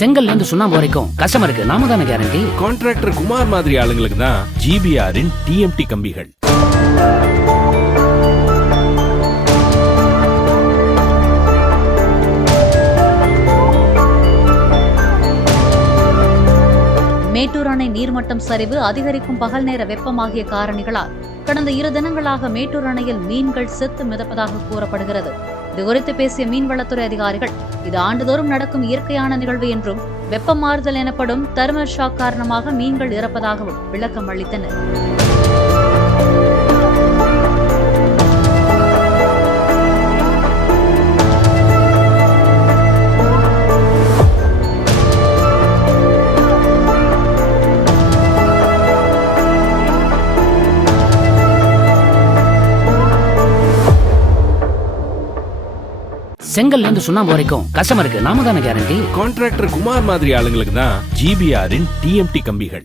செங்கல்ல இருந்து சுண்ணாம்பு வரைக்கும் கஸ்டமருக்கு நாம தானே கேரண்டி. கான்ட்ராக்டர் குமார் மாதிரி ஆளுங்களுக்கு தான் ஜிபிஆரின் டிஎம்டி கம்பிகள். மேட்டூர் அணை நீர்மட்டம் சரிவு, அதிகரிக்கும் பகல் நேர வெப்பமாகிய காரணிகளால் கடந்த 2 தினங்களாக மேட்டூர் அணையில் மீன்கள் செத்து மிதப்பதாக கூறப்படுகிறது. இதுகுறித்து பேசிய மீன்வளத்துறை அதிகாரிகள், இது ஆண்டுதோறும் நடக்கும் இயற்கையான நிகழ்வு என்றும் வெப்பம் மாறுதல் எனப்படும் தெர்மல் ஷாக் காரணமாக மீன்கள் இறப்பதாகவும் விளக்கம் அளித்தனர். செங்கல்ல இருந்து சுண்ணாம்பு வரைக்கும் கஸ்டமருக்கு நாம தானே கேரண்டி. கான்ட்ராக்டர் குமார் மாதிரி ஆளுங்களுக்கு தான் ஜிபிஆரின் டிஎம்டி கம்பிகள்.